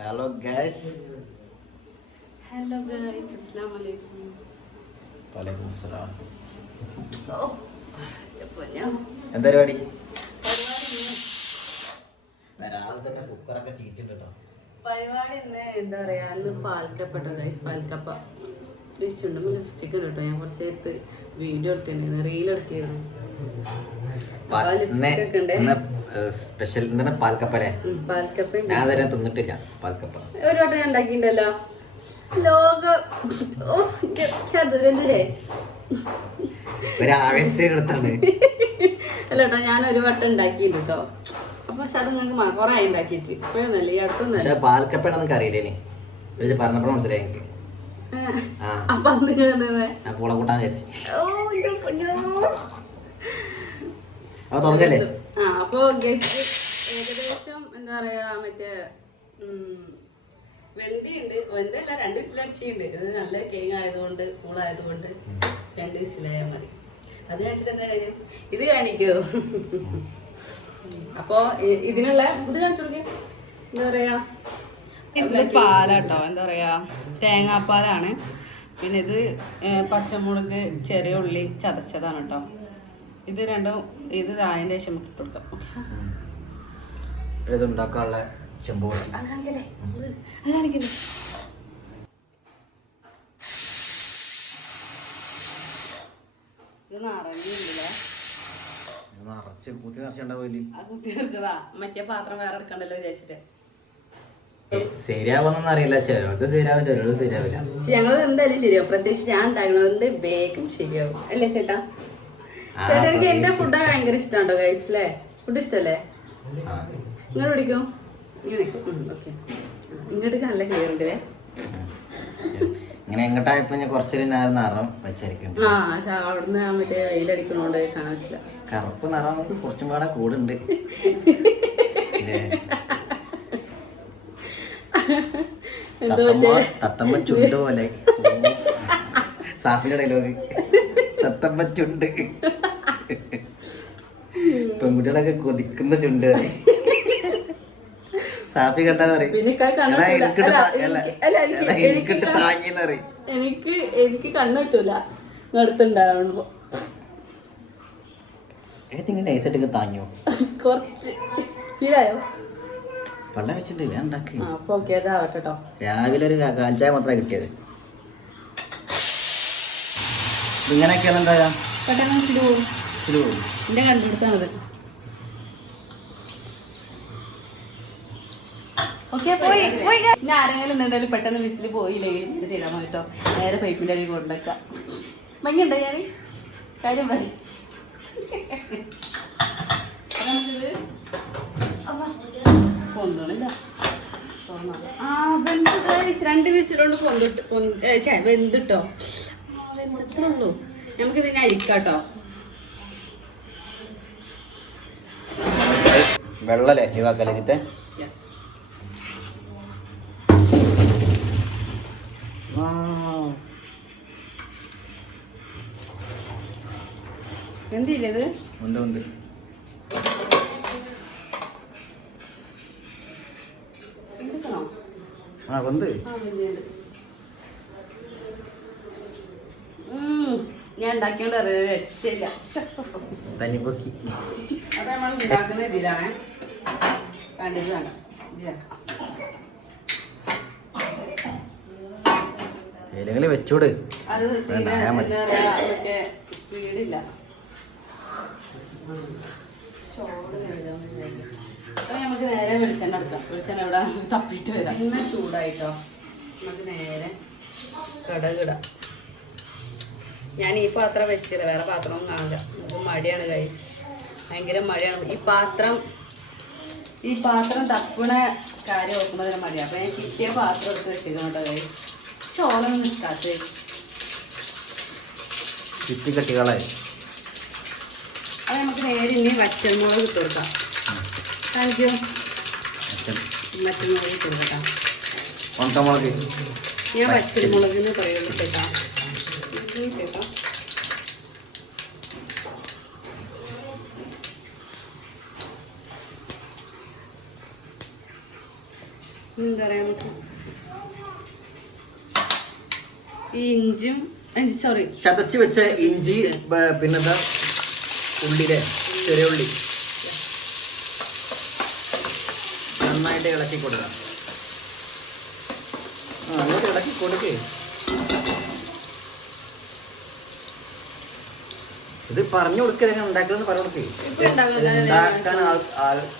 Hello guys. Hello guys, അസ്സലാമു അലൈക്കും. വലൈക്കും അസ്സലാം. എന്താ പരിപാടി? രാവിലെ തന്നെ കുക്കറൊക്കെ ചീറ്റിട്ട് കേട്ടോ. പരിപാടി ഇന്ന് എന്താ പറയാ, ഇന്ന് പാൽക്കപ്പട്ടോ ഗൈസ്. പാൽക്കപ്പ ലിസ്റ്റുണ്ട്, ലിപ്സ്റ്റിക് കേട്ടോ. ഞാൻ കുറച്ച് നേരത്ത് വീഡിയോ എടുത്തിരുന്നു, റീൽ എടുത്തിരുന്നു. സ്പെഷ്യൽ എന്താണ് പാൽക്കപ്പല്ലേ? പാൽക്കപ്പ ഞാൻ അതുവരെ തിന്നിട്ടില്ല. പാൽക്കപ്പ ഒരു വട്ടം ഞാൻ ഉണ്ടാക്കിണ്ടല്ലോ. ലോകം ദുരന്തരേ ഒരാവേശത്തിനടുത്താണ്. അല്ല കേട്ടോ, ഞാൻ ഒരു വട്ടം ഉണ്ടാക്കിയിട്ടുണ്ട് കേട്ടോ. അപ്പൊ പക്ഷെ അത് നിങ്ങൾക്ക് കുറേ ഉണ്ടാക്കിയിട്ട് ഇപ്പോഴൊന്നല്ല, ഈ അടുത്തൊന്നല്ല. പാൽക്കപ്പ നമുക്ക് അറിയില്ലേ, പറഞ്ഞപ്പോഴും മനസ്സിലായി എനിക്ക്. അപ്പൊ അന്ന് ഞാൻ പൂള കൂട്ടാൻ വിചാരിച്ചു. അപ്പൊ തുടങ്ങല്ലേ? അപ്പൊ ഗസ്റ്റ് ഏകദേശം എന്താ പറയാ, മറ്റേ വെന്തിയുണ്ട്. വെന്തല്ല, 2 വിസിലടിച്ചിട്ടുണ്ട്. ഇത് നല്ല കേങ് ആയതുകൊണ്ട്, കൂളായതുകൊണ്ട് 2 വിസിലായാൽ മതി. അത് കഴിച്ചിട്ട് എന്താ കാര്യം, ഇത് കാണിക്കോ? അപ്പൊ ഇതിനുള്ള ഇത് കാണിച്ചു കൊടുക്കേ. എന്താ പറയാ, ഇത് പാലാട്ടോ. എന്താ പറയാ, തേങ്ങാപ്പാലാണ്. പിന്നെ ഇത് പച്ചമുളക്, ചെറിയ ഉള്ളി ചതച്ചതാണ് കേട്ടോ. ഇത് രണ്ടും ഇത് അതിൻ്റെ ശേഷം നമുക്ക് കൊടുക്കാം. ഇത് ഉണ്ടാക്കാനുള്ള ചെമ്പ് ഇത് നിറഞ്ഞില്ലേ, നിറച്ച് കുത്തി നിറച്ചുണ്ടാവില്ലേ? കുത്തി വെച്ചതാ. മറ്റേ പാത്രം വേറെ എടുക്കണ്ടല്ലോ വിചാരിച്ചിട്ട്. ശരിയാവുന്നൊന്നും അറിയില്ല. ചിലവർക്ക് ശരിയാവും, ചിലവർക്ക് ശരിയാവില്ല. പക്ഷെ ഞങ്ങളത് എന്തായാലും ശരിയാവും. പ്രത്യേകിച്ച് ഞാൻ ഉണ്ടാകുന്നതുകൊണ്ട് വേഗം ശരിയാവും അല്ലേ ചേട്ടാ? ചേട്ടാ, എനിക്ക് എന്റെ ഫുഡ് ഭയങ്കര ഇഷ്ടമാണോ ഗൈസ്? അല്ലേ, ഫുഡ് ഇഷ്ടല്ലേ? നിങ്ങൾ പിടിക്കും? ഓക്കെ, ഇങ്ങോട്ട് നല്ല ക്ലിയർ ഉണ്ട്. ഇങ്ങനെ എങ്ങോട്ടായപ്പോ ഞാൻ കുറച്ചൊരു നിറം വെച്ചായിരിക്കും. അവിടുന്ന് മറ്റേ വെയിലടിക്കണോണ്ട് കാണാൻ പറ്റില്ല. കറുപ്പ് നിറം കുറച്ചും കൂടെ കൂടുണ്ട്. തത്തമ്മ ചുണ്ട് പോലെ സാഫിയുടെ ഡയലോഗ്, തത്തമ്മ ചുണ്ട്. പെൺകുട്ടികളൊക്കെ കൊതിക്കുന്ന ചുണ്ട് സാഫി കണ്ടാ പറയും. എനിക്ക് കണ്ണ് കിട്ടൂല അടുത്തുണ്ടാവുമ്പോ. നൈസായിട്ടൊക്കെ താങ്ങോ കുറച്ച് ഫീലായോ? വെള്ളം വെച്ചിട്ടില്ല ഉണ്ടാക്കി. രാവിലെ ഒരു കാൽച്ചായ മാത്രമേ കിട്ടിയത്. ഇങ്ങനെയൊക്കെയാണ് എന്താ എന്റെ കണ്ടെടുത്താണത്. ഇനി ആരെങ്കിലും എന്തായാലും പെട്ടെന്ന് വിസിൽ പോയില്ലെങ്കിൽ ഇത് ചെയ്താൽ മതി കേട്ടോ. നേരെ പൈപ്പിന്റെ അടിയിൽ കൊണ്ടുവെക്കാം. ഭംഗിയുണ്ടോ ഞാൻ കാര്യം പറയും. പൊന്തണില്ല. 2 വിസിലോണ്ട് വെന്തിട്ടോ. വെന്തത്രേ നമുക്കിതിനെ അരിക്കാട്ടോ. വെള്ളല്ലേ ഒഴിവാക്കല്ലേ? എന്തില്ലേ ഇത്? ഉണ്ട് ഉണ്ട്. ഞാൻ ഉണ്ടാക്കിയോണ്ട് രക്ഷയില്ല. തനിപ്പൊക്കി അത് നമ്മൾ ഉണ്ടാക്കുന്ന ഇതിലാണ്. വേണ്ടത് വേണ്ട ഇതിലാക്കാം. വെച്ചൂട്. അത് തീരെ എന്താ പറയാ, മറ്റേ സ്പീഡില്ല. നമുക്ക് നേരെ വെളിച്ചെണ്ണ എടുക്കാം. വെളിച്ചെണ്ണ ഇവിടെ തപ്പിയിട്ട് വരാം. ഇന്ന് ചൂടായിട്ടോ. നമുക്ക് നേരെ കടകിടാം. ഞാൻ ഈ പാത്രം വെച്ചില്ല, വേറെ പാത്രമൊന്നും കാണില്ല. നമുക്ക് മടിയാണ് ഗൈസ്, ഭയങ്കര മടിയാണ്. ഈ പാത്രം തപ്പണ കാര്യം നോക്കുന്നതിന് മടിയാണ്. അപ്പം ഞാൻ കിട്ടിയ പാത്രം എടുത്ത് വെച്ചിരിക്കണം കേട്ടോ ഗൈസ്. ചോളൊന്നും നിൽക്കാത്ത ചുറ്റി കെട്ടികളായി. അത് നമുക്ക് നേരെ ഇനി വറ്റൽമുളക് ഇട്ട് കൊടുക്കാം. Thank you. വറ്റൽമുളക് ഇട്ട് കൊടുക്കാം. ഞാൻ വറ്റൽമുളകിന് പറയുള്ളൂ കേട്ടോ. എന്താ പറയാ നമുക്ക് ഈ ഇഞ്ചിയും സോറി ചതച്ച് വെച്ച ഇഞ്ചി പിന്നെന്താ ഉള്ളിലെ ചെറിയ ഉള്ളി നന്നായിട്ട് ഇളക്കി കൊടുക്കാം. അങ്ങോട്ട് ഇളക്കി കൊടുക്കേ. ഇത് പറഞ്ഞു കൊടുക്കുക എങ്ങനെ ഉണ്ടാക്കലെന്ന് പറഞ്ഞു കൊടുക്കേ. ഉണ്ടാക്കാൻ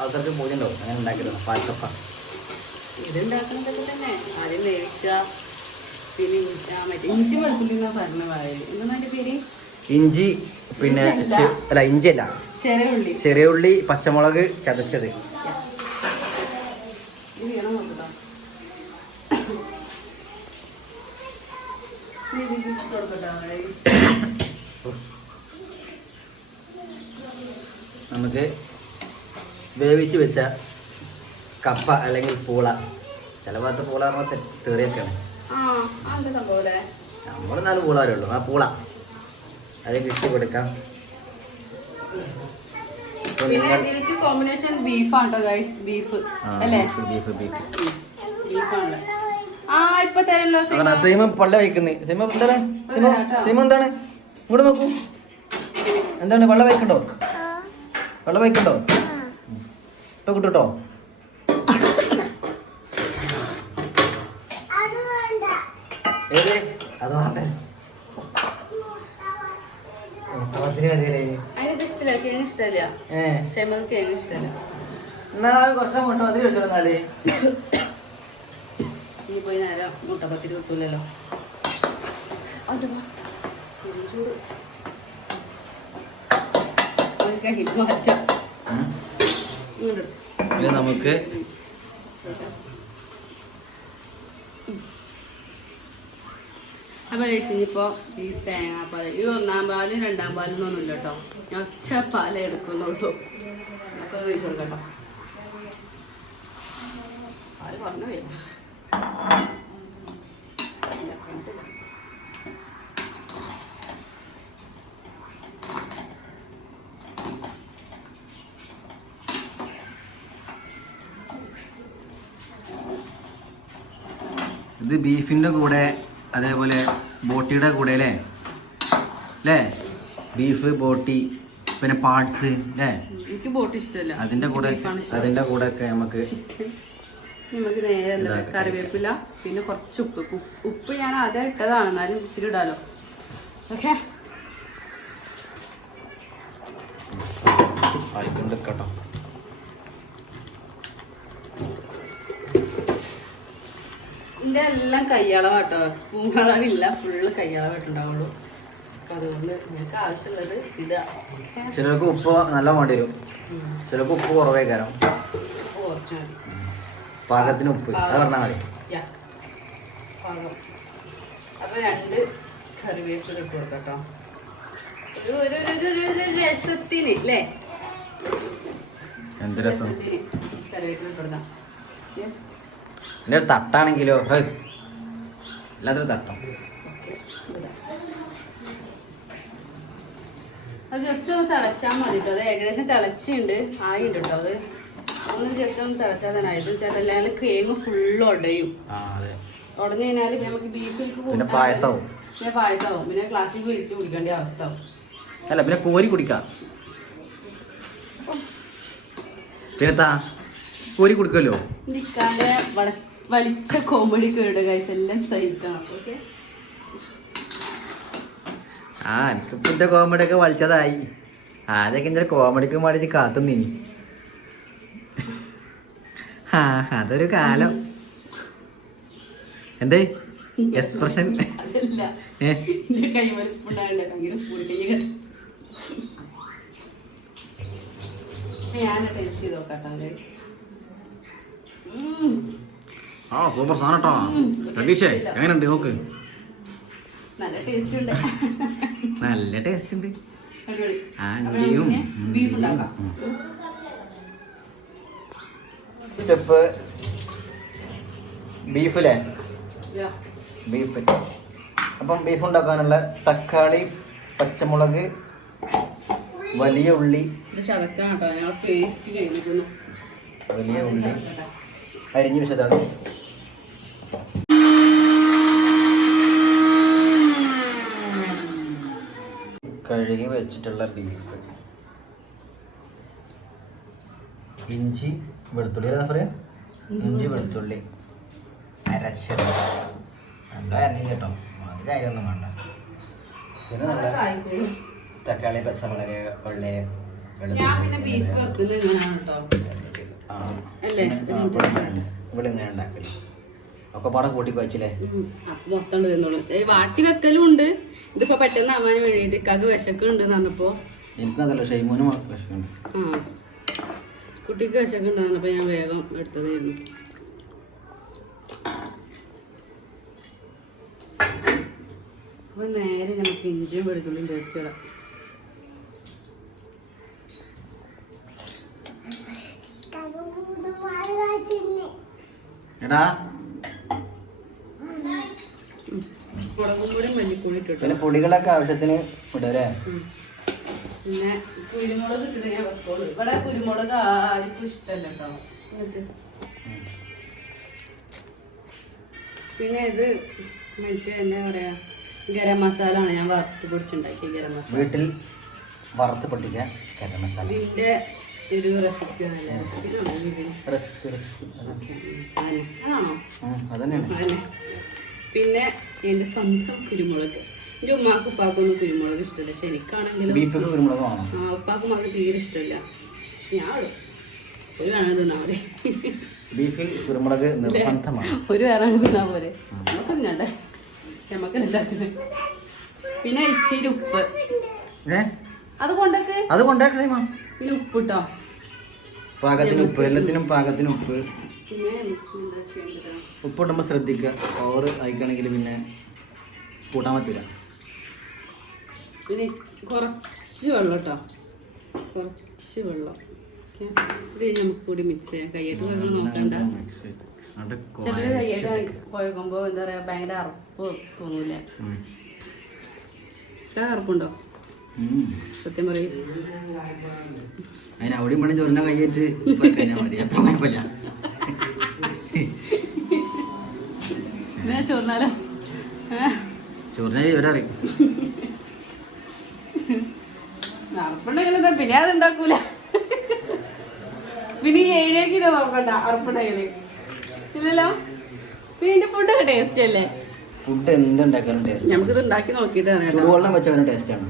ആൾക്കാർക്ക് ബോധ്യമുണ്ടാവും അങ്ങനെ ഉണ്ടാക്കരുത്. പാൽക്കപ്പ ഇത് ഉണ്ടാക്കുന്നതൊക്കെ തന്നെ ആദ്യം വേവിക്കുക, പിന്നെ മറ്റേ ഇഞ്ചി വെളുത്തുള്ളി പറഞ്ഞ വായല് എന്താ അതിന്റെ പേര്? ഇഞ്ചി പിന്നെ അല്ല ഇഞ്ചി അല്ല ചെറിയ ഉള്ളി പച്ചമുളക് ചതച്ചത്. നമുക്ക് വേവിച്ച് വെച്ച കപ്പ അല്ലെങ്കിൽ പൂള, ചില ഭാഗത്ത് പൂള പറഞ്ഞാൽ തെറിയൊക്കെയാണ്. നമ്മൾ 4 പൂള വരെ ഉള്ളൂ. ആ പൂള അത് കിട്ടി കൊടുക്കാം. Combination ബീഫാണോ guys? ബീഫ് അല്ലേ? ബീഫാണ്. ഇപ്പൊ തരല്ലോ സീമ പള്ള വയ്ക്കുന്നേ. സീമ എന്താണ്? സീമ എന്താണ്? ഇങ്ങോട്ട് നോക്കൂ. എന്താണ് വെള്ള വയ്ക്കണ്ടോ? വെള്ള വയ്ക്കണ്ടോ? ഇപ്പൊ കിട്ടോ? അത് വേണ്ട. എന്നാ കുറച്ച് മുട്ട മതിരി വെച്ചോളാല്. ഇനി പോയി നേരം മുട്ടപ്പത്തിരി കിട്ടൂലല്ലോ. നമുക്ക് അപ്പൊ കഴിച്ചിപ്പോ ഈ തേങ്ങാപ്പാൽ ഈ 1-ാം പാലും 2-ാം പാലും ഒന്നുമില്ല കേട്ടോ. ഞാൻ ഒറ്റ പാലേ എടുക്കുന്നുള്ളൂ. അപ്പൊ കഴിച്ചു കൊടുക്കട്ടോ. പാല് പറഞ്ഞു പോയി. ഇത് ബീഫിൻ്റെ കൂടെ അതേപോലെ ബോട്ടിയുടെ കൂടെ അല്ലേ? ബീഫ് ബോട്ടി പിന്നെ പാർട്സ് അല്ലേ? എനിക്ക് ബോട്ടി ഇഷ്ടമല്ല. അതിൻ്റെ കൂടെ ഒക്കെ നമുക്ക് നേരെ കറിവേപ്പില പിന്നെ കുറച്ച് ഉപ്പ് ഞാൻ ആദ്യം ഇട്ടതാണ്, എന്നാലും ഇച്ചിരി ഇടാലോ. ഓക്കെ കേട്ടോ. ഇതിൻ്റെ എല്ലാം കയ്യളവാട്ടോ, സ്പൂൺ അളവില്ല, ഫുള്ള് കയ്യളവായിട്ടുണ്ടാവുള്ളൂ. അപ്പം അതുകൊണ്ട് നിങ്ങൾക്ക് ആവശ്യമുള്ളത് ഇടുക. ചിലർക്ക് ഉപ്പ് നല്ല വേണ്ടി വരും, ചിലർക്ക് ഉപ്പ് കുറവേ കാരണം. ഉപ്പ് കുറച്ച് മതി, പാകത്തിന് ഉപ്പ് അത് പറഞ്ഞാൽ മതി. പാകം. അപ്പം 2 കറിവേപ്പില ഇട്ട് കൊടുക്കട്ടോ. ഒരു രസത്തിന് അല്ലേ? എന്ത് രസം. കറിവേപ്പില ഇട്ട് കൊടുക്കാം. എൻ്റെ ഒരു തട്ടാണെങ്കിലോ എല്ലാത്തിനും തട്ടം. അത് ജസ്റ്റ് ഒന്ന് തിളച്ചാൽ മതി കേട്ടോ. അത് ഏകദേശം തിളച്ചുണ്ട്, ആയിട്ടുണ്ട് കേട്ടോ. അത് ഒന്ന് ജസ്റ്റ് ഒന്ന് തിളച്ചാൽ തന്നെ ആയത്. ചില കേങ്ങ് ഫുള്ള് ഉടയും. ഉടഞ്ഞു കഴിഞ്ഞാൽ നമുക്ക് ബീഫിലേക്ക് പിന്നെ പായസമാവും. പിന്നെ ക്ലാസ്സിലേക്ക് വിളിച്ച് കുടിക്കേണ്ട അവസ്ഥ ആവും. അല്ല പിന്നെ കോരി കുടിക്കാം. പിന്നെ കോരി കുടിക്കുമല്ലോ. നിൽക്കാതെ വലിച്ച കോമഡി കേട് ഗൈസ് എല്ലാം സഹിക്കണം. ഓക്കെ എനിക്കിപ്പോ എന്റെ കോമഡി ഒക്കെ വലിച്ചതായി. ആദ്യമൊക്കെ എന്റെ കോമഡിക്ക് വേണ്ടിട്ട് കാത്തുനിനി. അതൊരു കാലം. എന്തേ എക്സ്പ്രഷൻ? ഞാൻ ടേസ്റ്റ് ചെയ്ത് നോക്കാട്ടോ ഗൈസ്. സൂപ്പർ സാധനം കേട്ടോ. രതീഷേ എങ്ങനെയുണ്ട് നോക്ക്. നല്ല ടേസ്റ്റ് ഉണ്ട്. നല്ല ടേസ്റ്റ് ഉണ്ട്. ബീഫ് ഉണ്ടാക്കാം. സ്റ്റെപ്പ് ബീഫല്ലേ? ബീഫ്. അപ്പം ബീഫ് ഉണ്ടാക്കാനുള്ള തക്കാളി, പച്ചമുളക്, വലിയ ഉള്ളി, ചതക്കണം കേട്ടോ. ഞാൻ പേസ്റ്റ് കഴിഞ്ഞിരിക്കുന്നു. വലിയ ഉള്ളി, അരിഞ്ഞ് വെച്ചതാണ്. കഴുകി വെച്ചിട്ടുള്ള ബീഫ്, ഇഞ്ചി വെളുത്തുള്ളി ഏതാ പറയാ, ഇഞ്ചി വെളുത്തുള്ളി അരച്ചത് നല്ല അരഞ്ഞു കേട്ടോ, അത് കാര്യമൊന്നും വേണ്ട. പിന്നെ നമ്മുടെ തക്കാളി, പച്ചമുളക്, ഉള്ളി, ഇവിടെ ഇങ്ങനെ ഉണ്ടാക്കല് ഒക്കെ പാടെ കൂട്ടി വെച്ചില്ലേ, മൊത്തം വാട്ടി വെക്കലും ഉണ്ട്. ഇതിപ്പോ പെട്ടെന്ന് ആവാൻ വേണ്ടിട്ട് ഇക്കാക്ക് വിശക്കുണ്ട് പറഞ്ഞപ്പോ, എനിക്കതല്ല ഷൈമോനും വിശക്കുണ്ട്. ആ കുട്ടിക്ക് വിശക്കുണ്ട് പറഞ്ഞപ്പോ ഞാൻ വേഗം എടുത്തതായിരുന്നു. അപ്പൊ നേരെ നമുക്ക് ഇഞ്ചിയും വെളുത്തുള്ളിയും പേസ്റ്റ് ഇടാം. എടാ മുളകും പൊടി മല്ലിപ്പൊടി ഇട്ടിട്ട് പിന്നെ പൊടികളൊക്കെ ആവശ്യത്തിന് ഇടല്ലേ. പിന്നെ കുരുമുളക് ഇട്ടിട്ട് ഞാൻ വെക്കോളൂ. ഇവിടെ കുരുമുളക് ആർക്കും ഇഷ്ടമല്ല കേട്ടോ. പിന്നെ ഇത് മറ്റേ എന്താ പറയാ ഗരം മസാല ആണ്, ഞാൻ വറുത്ത് പൊടിച്ചുണ്ടാക്കിയ ഗരം മസാല, വീട്ടിൽ വറുത്ത് പൊട്ടിച്ച ഗരം മസാല. ഇതിന്റെ ഒരു റെസിപ്പിയാണ്. അതാണോ? അതന്നെയാണ്. പിന്നെ എൻ്റെ സ്വന്തം കുരുമുളക്. എൻ്റെ ഉമ്മാക്കും ഉപ്പാക്കൊന്നും കുരുമുളക് ഇഷ്ടമല്ല. പക്ഷെ എനിക്കാണെങ്കിലും ഉപ്പാക്കും ഉമ്മാക്ക് തീരെ ഇഷ്ടമില്ല. പക്ഷെ ഞാൻ ഇടും. ഒരു വേണം തിന്നാ മതി. ബീഫിൽ കുരുമുളക് നിർബന്ധമാണ്. ഒരു വേറെ തിന്നാ പോലെ നമുക്ക് തിന്നണ്ടേ, നമുക്ക് ഉണ്ടാക്കുന്നത്. പിന്നെ ഇച്ചിരി ഉപ്പ് അത് കൊണ്ടേക്കേ. പിന്നെ ഉപ്പ് ഇട്ടോ, പാകത്തിന് ഉപ്പ്, എല്ലാത്തിനും പാകത്തിന് ഉപ്പ്. പിന്നെ എന്താ ചെയ്യേണ്ടത്, ഉപ്പിടുമ്പോൾ ശ്രദ്ധിക്കുക, ഓവർ ആയിക്കാണെങ്കിൽ പിന്നെ കൂട്ടാൻ പറ്റില്ല. പിന്നെ കുറച്ച് വെള്ളം കേട്ടോ, കുറച്ച് വെള്ളം. ഇത് നമുക്ക് കൂടി മിക്സ് ചെയ്യാം. കയ്യായിട്ട് പോയി നോക്കണ്ട. ചിലർ കയ്യായിട്ട് പോയക്കുമ്പോൾ എന്താ പറയാ ഭയങ്കര അറപ്പ് തോന്നൂല. അറപ്പുണ്ടോ സത്യം പറയും? അതിന് അവിടെയും പണി ചോറിനെ കയ്യേറ്റ് കഴിഞ്ഞാൽ മതി, എപ്പം കുഴപ്പമില്ല. ചോറിനാലോ ചോറിനായി ഇവരറിയും. അറപ്പുണ്ടെങ്കിൽ പിന്നെ അത് ഉണ്ടാക്കൂല. പിന്നെ ഈ ഏരിയക്ക് നോക്കണ്ട അറപ്പുണ്ടെങ്കിൽ ഇല്ലല്ലോ. പിന്നെ എന്റെ ഫുഡൊക്കെ ടേസ്റ്റ് അല്ലേ? ഫുഡ് എന്തുണ്ടാക്കാനും ടേസ്റ്റ്. നമുക്കിത് ഉണ്ടാക്കി നോക്കിയിട്ട് ചൂടുവെള്ളം വെച്ചാൽ ടേസ്റ്റാണ്.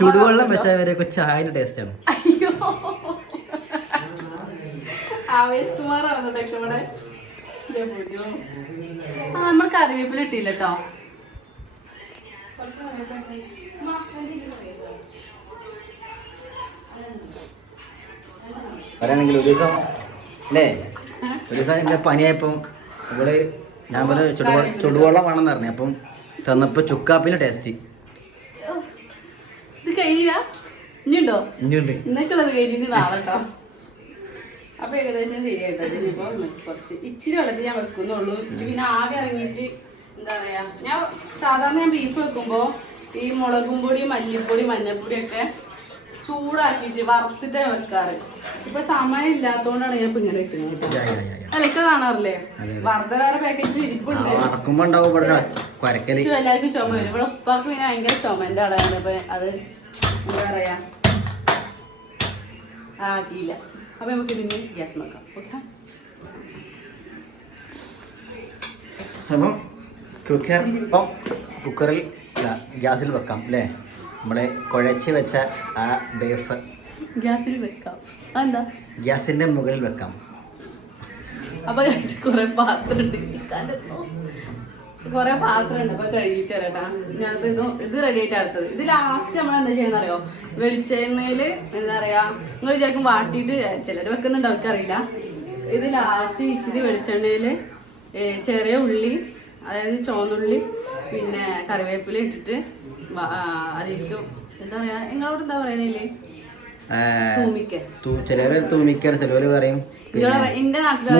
ചൂടുവെള്ളം വെച്ചവരെയൊക്കെ ചായന്റെ ടേസ്റ്റാണ്. അയ്യോ ആവേശ് കുമാർ ആവുന്നതൊക്കെ ഇവിടെ. നമ്മൾ കറിവേപ്പില ഇട്ടില്ല കേട്ടോ. പറയാണെങ്കിൽ ഒരു ദിവസം അല്ലേ, ഒരു ദിവസം എൻ്റെ പനിയായപ്പം ഇവിടെ ഞാൻ പറഞ്ഞ ചുടുവെള്ളം വേണമെന്ന് പറഞ്ഞു. അപ്പം തന്നപ്പോ ചുക്കാപ്പിന്റെ ടേസ്റ്റ്. ഇത് കഴിഞ്ഞില്ല, ഇനിയുണ്ടോ? ഇനിയുണ്ട്. ഇന്നൊക്കെയുള്ളത് കഴിഞ്ഞിട്ട് നാളെ കേട്ടോ. അപ്പൊ ഏകദേശം ശരിയായിട്ടോ. ഇനിയിപ്പോ കുറച്ച് ഇച്ചിരി വെള്ളത്തിൽ ഞാൻ വെക്കുന്നുള്ളൂ. ഇത് പിന്നെ ആവി ഇറങ്ങിയിട്ട് എന്താ പറയാ, ഞാൻ സാധാരണ ഞാൻ ബീഫ് വെക്കുമ്പോ ഈ മുളകും പൊടി, മല്ലിപ്പൊടി, മഞ്ഞൾപ്പൊടി ഒക്കെ ചൂടാക്കിയിട്ട് വറുത്തിട്ട് വെക്കാറ്. ഇപ്പൊ സമയം ഇല്ലാത്തോണ്ടാണ് ഞാൻ ഇപ്പൊ ഇങ്ങനെ വെച്ചത്. അല്ലൊക്കെ കാണാറില്ലേ വറുത്ത വേറെ പാക്കറ്റ് ഇരിപ്പുണ്ട്. എല്ലാവർക്കും ചുമ വരും. ഇവിടെ ഉപ്പാക്ക് പിന്നെ ഭയങ്കര ചുമന്റെ ആളാണ്. അപ്പൊ അത് എന്താ പറയാ ആക്കിയില്ല. അപ്പൊ നമുക്ക് പിന്നെ ഗ്യാസ് വെക്കാം. ഓക്കെ, അപ്പം കുക്കറിൽ ഗ്യാസിൽ വെക്കാം അല്ലേ. നമ്മളെ കുഴച്ച് വെച്ച ആ ബീഫ് ഗ്യാസിൽ വെക്കാം. എന്താ ഗ്യാസിന്റെ മുകളിൽ വെക്കാം. അപ്പൊ കുറെ പാത്രം ഉണ്ട്, കുറെ പാത്രം ഉണ്ട്. അപ്പൊ കഴുകിട്ട് തരട്ടാ. ഞാൻ ഇത് റെഡി ആയിട്ട് അടുത്തത്. ഇത് ലാസ്റ്റ് നമ്മൾ എന്താ ചെയ്യുന്ന അറിയോ, വെളിച്ചെണ്ണയില് എന്താ പറയാ, നിങ്ങൾ വിചാരിക്കും വാട്ടിയിട്ട് ചിലർ വെക്കുന്നുണ്ട്, അവർക്കറിയില്ല. ഇത് ലാസ്റ്റ് ഇച്ചിരി വെളിച്ചെണ്ണയില് ചെറിയ ഉള്ളി, അതായത് ചുവന്നുള്ളി, പിന്നെ കറിവേപ്പില ഇട്ടിട്ട് അതിലേക്ക് എന്താ പറയാ, നിങ്ങളോട് എന്താ പറയുന്നില്ലേ, ചിലവര് തൂമിക്കാറ്, ചിലവര് പറയും എന്റെ നാട്ടില്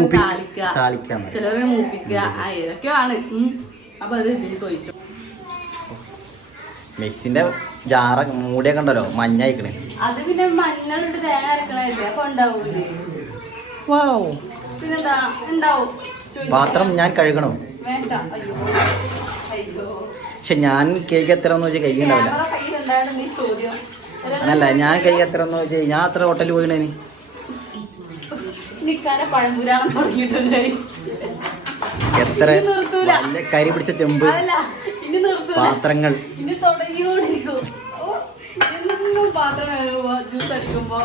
താളിക്ക, ചിലവര് മൂപ്പിക്കുക, ഏതൊക്കെയാണ്. അപ്പൊ അത് ഇതിലേക്ക് ഒഴിച്ചു. മിക്സിന്റെ ജാറ മൂടിയൊക്കെ ഉണ്ടല്ലോ മഞ്ഞ അയക്കണേ. അത് പിന്നെ മഞ്ഞളിട്ട് തേങ്ങ അരക്കണല്ലേ അപ്പൊ ഉണ്ടാവൂലേ? പിന്നെന്താ ഉണ്ടാവും. പാത്രം ഞാൻ കഴുകണോ? വേണ്ട. അയ്യോ അയ്യോ. പക്ഷെ ഞാൻ കേക്ക് എത്ര എന്ന് വെച്ചാൽ കഴിക്കണ്ടാവില്ല. അതല്ല ഞാൻ കേക്ക് എത്ര എന്ന് വെച്ചാൽ ഞാൻ അത്ര ഹോട്ടലിൽ പോയിണേന് പഴംപുരാണം തുടങ്ങിയിട്ടുണ്ട്. എത്ര നല്ല കരി പിടിച്ച ചെമ്പ് പാത്രങ്ങൾ ഇനി തുടങ്ങിയോണ്ടിരിക്കും. എന്നും പാത്രം ജ്യൂസ് അടിക്കുമ്പോ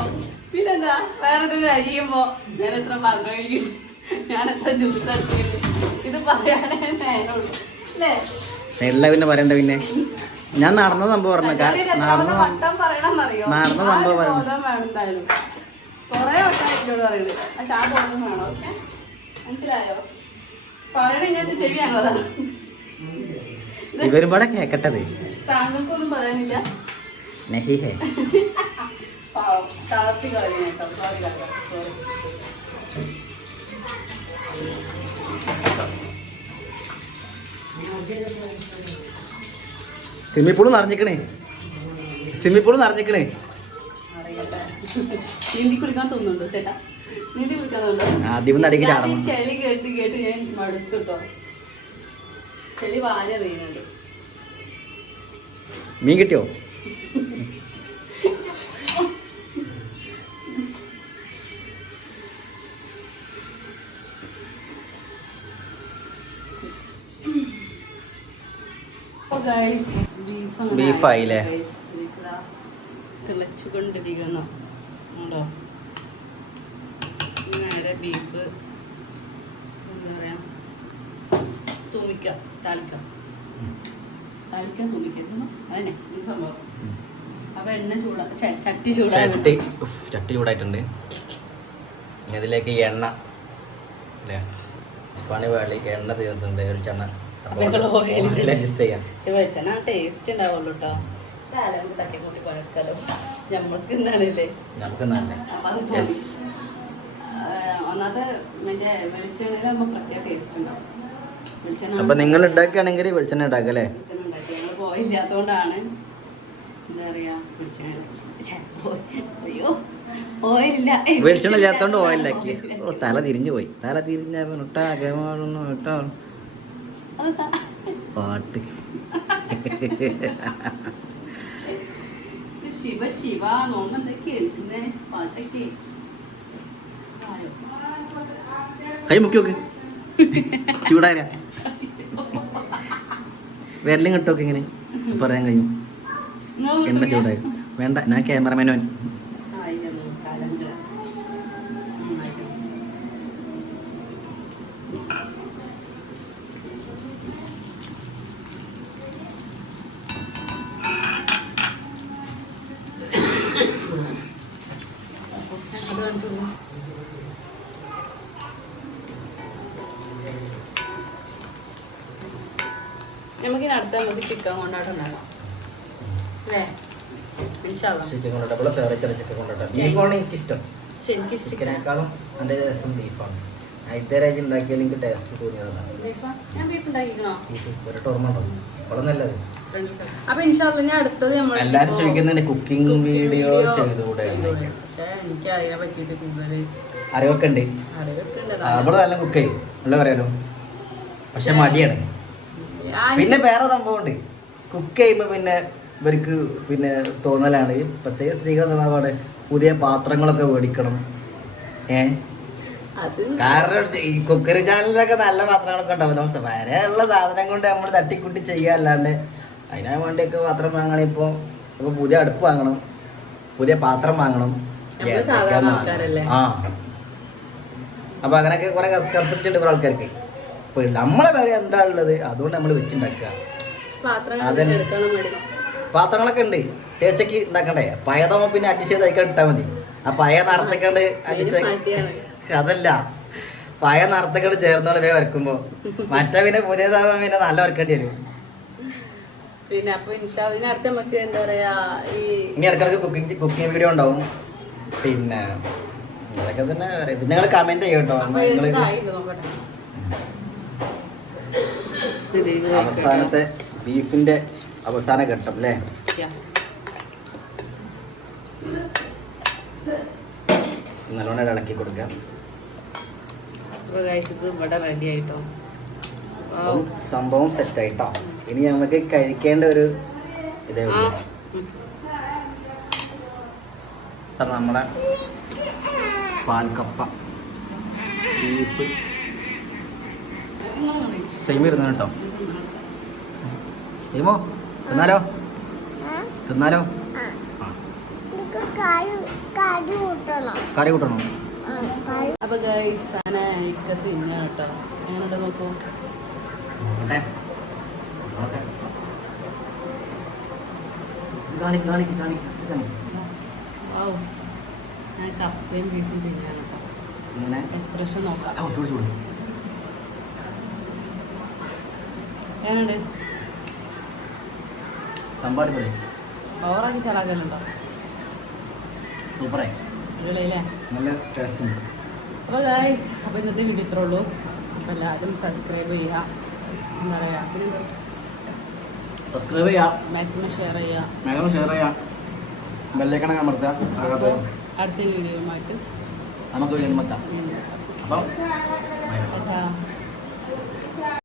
പിന്നെന്താ വേറെ എന്തെങ്കിലും അരിയുമ്പോ ഞാൻ എത്ര പാത്രം കഴിക്കും, ഞാൻ എത്ര ജ്യൂസ് അടിക്കുന്നു, ഇത് പറയാനേ നേരമുള്ളൂ അല്ലേ? എല്ലാം പിന്നെ പറയണ്ട. പിന്നെ ഞാൻ നടന്ന സംഭവം പറഞ്ഞു. നടന്ന സംഭവം വേണം. കൊറേ വട്ടം എന്നോട് പറയുന്നത് പക്ഷെ ആ ബോധം വേണം. ഓക്കെ മനസ്സിലായോ? പറയണ ഇങ്ങനത്തെ ചെവി ഞങ്ങളതാണ്. ഇവരും കൂടെ കേക്കട്ടത്. താങ്കൾക്കൊന്നും പറയാനില്ല. തളർത്തി കളഞ്ഞു കേട്ടോ. സോറി. സ്വിമ്മിംഗ് പൂള് നിറഞ്ഞിക്കണേ. നീന്തി കുളിക്കാൻ തോന്നുന്നുണ്ടോ ചേട്ടാ? നീന്തി കുളിക്കാൻ തോന്നുന്നുണ്ടോ? ചെളി കേട്ട് ഞാൻ മടുത്തുട്ടോ. ചെളി വാരി അറിയുന്നുണ്ട്. മീൻ കിട്ടിയോ? ബീഫായില്ലേ? തിളച്ചുകൊണ്ടിരിക്കുന്നു. നേരെ ബീഫ് എന്താ പറയാ തൂമിക്കാം, താളിക്കാം തൂമിക്കുന്നു അതന്നെ സംഭവം. അപ്പൊ എണ്ണ ചട്ടി ചൂടായിട്ടുണ്ട്. ഇതിലേക്ക് എണ്ണ അല്ലേ? പണി വേളി എണ്ണ തീർന്നിട്ടുണ്ട്. വെളിച്ചെണ്ണ വെളിച്ചെണ്ണ ടേസ്റ്റ് ഉണ്ടാവുള്ളൂ കേട്ടോ. തട്ടി കൂട്ടി പഴക്കാലോ ഞമ്മക്ക് എന്നാലല്ലേ. ഒന്നാമത്തെ മറ്റേ വെളിച്ചെണ്ണയിലാകുമ്പോ പ്രത്യേക ടേസ്റ്റ് ഉണ്ടാവും. അപ്പൊ നിങ്ങൾ ഉണ്ടാക്കുകയാണെങ്കിൽ വെളിച്ചെണ്ണ ഉണ്ടാക്കല്ലേ? വെളിച്ചെണ്ണ ഉണ്ടാക്കി ഞങ്ങൾ പോയില്ലാത്തോണ്ടാണ് എന്താ പറയാ ഓയിലില്ല. വെളിച്ചെണ്ണ ഇല്ലാത്തോണ്ട് ഓയിലാക്കി. തല തിരിഞ്ഞു പോയി. തല തിരിഞ്ഞ പാട്ട് ശിവ നോമ്പെന്തൊക്കെ കേൾക്കുന്നേ പാട്ടൊക്കെ. കൈ മുക്കി നോക്ക്. ചൂടായ വിരലും കിട്ടോക്കെ ഇങ്ങനെ പറയാൻ കഴിയും. എണ്ണ ചൂടായി വേണ്ട. ഞാൻ ക്യാമറമാനോൻ. നമുക്കിനി അടുത്ത നമുക്ക് ചിക്കൻ കൊണ്ടാട്ടം ഉണ്ടാക്കാം അല്ലേ? ചിക്കൻ കൊണ്ടാട്ടം ഫേവറേറ്റ് ചിക്കൻ കൊണ്ടാട്ടം. ബീഫാണ് എനിക്കിഷ്ടം. ചിക്കനേക്കാളും എൻ്റെ രസം ബീഫാണ്. ഇതേരാജ് ഉണ്ടാക്കിയാൽ എനിക്ക് ടേസ്റ്റ് തോന്നിയതാണ്. ഒരു ഓർമ്മ ഉണ്ടാവും. വളരെ നല്ലത്. അപ്പൊ ഇൻഷാല്ലാ ഞാൻ അടുത്തത് എല്ലാരും ചോദിക്കുന്നുണ്ട് കുക്കിംഗ് വീഡിയോ ചെയ്തുകൂടെ? പക്ഷെ എനിക്ക് അറിയാൻ പറ്റിയിട്ട് കൂടുതൽ അറിവൊക്കെ ഉണ്ട്. അവിടെ നല്ല കുക്ക് ചെയ്യും ഉള്ള പറയാലോ. പക്ഷെ മടിയാണ്. പിന്നെ വേറെ സംഭവം ഉണ്ട്. കുക്ക് ചെയ്യുമ്പോ പിന്നെ ഇവർക്ക് പിന്നെ തോന്നലാണ് പ്രത്യേക സ്ത്രീകൾ നിലപാട് പുതിയ പാത്രങ്ങളൊക്കെ മേടിക്കണം. കാരണം ഈ കുക്കറി ചാനലിലൊക്കെ നല്ല പാത്രങ്ങളൊക്കെ ഉണ്ടാവും. നമ്മൾ വരെയുള്ള സാധനം കൊണ്ട് നമ്മൾ തട്ടിക്കുട്ടി ചെയ്യുക അല്ലാണ്ട് അതിനാ വേണ്ടിയൊക്കെ പാത്രം വാങ്ങണം. ഇപ്പൊ പുതിയ അടുപ്പ് വാങ്ങണം, പുതിയ പാത്രം വാങ്ങണം. ആ അപ്പൊ അങ്ങനെയൊക്കെ കുറെ കൺസെപ്റ്റ് ഉണ്ട് കുറെ ആൾക്കാർക്ക്. ഇപ്പൊ നമ്മളെ പേര് എന്താ ഉള്ളത് അതുകൊണ്ട് നമ്മൾ വെച്ചുണ്ടാക്കുക. പാത്രങ്ങളൊക്കെ ഉണ്ട്. ടേച്ചക്ക് ഉണ്ടാക്കണ്ടേ? പയതാകുമ്പോ പിന്നെ അഡ്ജസ്റ്റ് ചെയ്ത് അയക്കാൻ ഇട്ടാൽ മതി. ആ പയ നിറത്തേക്കണ്ട് അഡ്ജസ്റ്റ് അതല്ല പയ നിറത്തേക്കണ്ട് ചേർന്നോളെ വേ വരക്കുമ്പോ മറ്റേ പിന്നെ പുതിയതാകുമ്പോ പിന്നെ നല്ല വരക്കേണ്ടി വരും. പിന്നെ അപ്പൊ അടുത്ത് നമുക്ക് എന്താ പറയാ ഇനി ഇടക്കിടക്ക് കുക്കിംഗ് വീഡിയോ ഉണ്ടാവും. പിന്നെ അതൊക്കെ തന്നെ. പിന്നെ നിങ്ങൾ കമന്റ് ചെയ്യട്ടോ. അവസാനത്തെ ബീഫിന്റെ അവസാന ഘട്ടം അല്ലേ? നല്ലോണം ഇളക്കി കൊടുക്കാം. അപ്പോൾ ഗൈസ് ഇത് ഇവിടെ റെഡി ആയിട്ടോ. അപ്പം സംഭവം സെറ്റായിട്ടോ. ഇനി നമുക്ക് കഴിക്കേണ്ട ഒരു ഇതേ ഉള്ളൂ. നമ്മളെ പാൽക്കപ്പ ബീഫ് സെയിം ഇരുന്നു കേട്ടോ. സെയിമോ തിന്നാലോ തിന്നാലോ? കറി കൂട്ടണോ? അപ്പൊ ഗൈസ് ഇക്ക തിന്നാ കേട്ടോ. എങ്ങനെയുണ്ട് നോക്കൂ. ഞാൻ കപ്പയും ബീഫും തിന്നാണ് കേട്ടോ. എക്സ്പ്രഷൻ നോക്കാം. എങ്ങനെയുണ്ട്? ഓവറാക്കി ചളാക്കലുണ്ടോ? സൂപ്പറായി, അടിപൊളിയല്ലേ? നല്ല ടേസ്റ്റ് ഉണ്ട്. അപ്പോൾ ഗൈസ്, അപ്പോൾ ഇന്നത്തെ വീഡിയോ ഇത്രേ ഉള്ളൂ. അപ്പോൾ എല്ലാവരും സബ്സ്ക്രൈബ് ചെയ്യുക, എന്താ പറയുക, സബ്സ്ക്രൈബ് ചെയ്യാം, മാക്സിമം ഷെയർ ചെയ്യുക, ബെല്ലൈക്കൺ അമർത്തുക. അടുത്ത വീഡിയോയുമായിട്ട് നമുക്ക് വീണ്ടും എത്താം. അപ്പം കേട്ടോ.